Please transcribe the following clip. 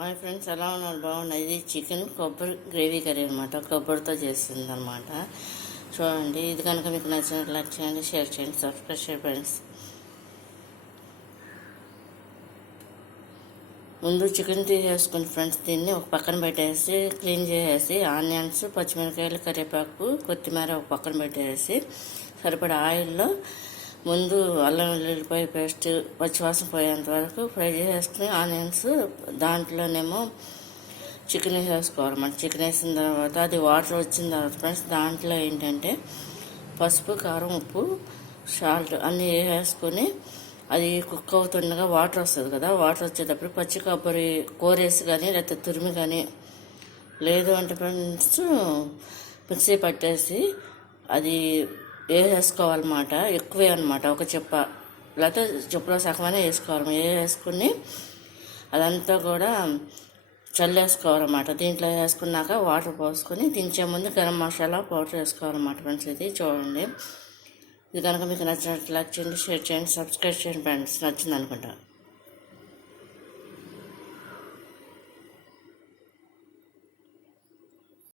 Hi friends, ఎలా ఉన్నారు? బాగున్నాయి. ఇది చికెన్ కొబ్బరి గ్రేవీ కర్రీ అనమాట. కొబ్బరితో చేస్తుంది అనమాట. చూడండి, ఇది కనుక మీకు నచ్చినట్లు లైక్ చేయండి, షేర్ చేయండి, సబ్స్క్రైబ్ చేయండి ఫ్రెండ్స్. ముందు చికెన్ తీసేసుకుని ఫ్రెండ్స్, దీన్ని ఒక పక్కన పెట్టేసి క్లీన్ చేసేసి ఆనియన్స్, పచ్చిమిరపకాయలు, కరివేపాకు, కొత్తిమీర ఒక పక్కన పెట్టేసి సరిపడా ఆయిల్లో ముందు అల్లం వెల్లుల్లిపాయ పేస్ట్ పచ్చివాసన పోయేంత వరకు ఫ్రై చేసేసుకుని ఆనియన్స్ దాంట్లోనేమో చికెన్ వేసేసుకోవాలన్నమాట. చికెన్ వేసిన తర్వాత అది వాటర్ వచ్చిన తర్వాత ఫ్రెండ్స్ దాంట్లో ఏంటంటే పసుపు, కారం, ఉప్పు, సాల్ట్ అన్నీ వేసేసుకొని అది కుక్ అవుతుండగా వాటర్ వస్తుంది కదా, వాటర్ వచ్చేటప్పుడు పచ్చి కొబ్బరి కోరేసి కానీ లేకపోతే తురిమి కానీ లేదు అంటే ఫ్రెండ్స్ మిక్సీ పట్టేసి అది వేసేసుకోవాలన్నమాట. ఎక్కువే అనమాట, ఒక చెప్ప లేకపోతే చెప్పులో సగమనే వేసుకోవాలి. వేసుకుని అదంతా కూడా చల్లేసుకోవాలన్నమాట. దీంట్లో వేసుకున్నాక వాటర్ పోసుకొని దించే ముందు గరం మసాలా పౌడర్ వేసుకోవాలన్నమాట ఫ్రెండ్స్. ఇది చూడండి, ఇది కనుక మీకు నచ్చినట్లు లైక్ చేయండి, షేర్ చేయండి, సబ్స్క్రైబ్ చేయండి ఫ్రెండ్స్. నచ్చింది అనుకుంటా.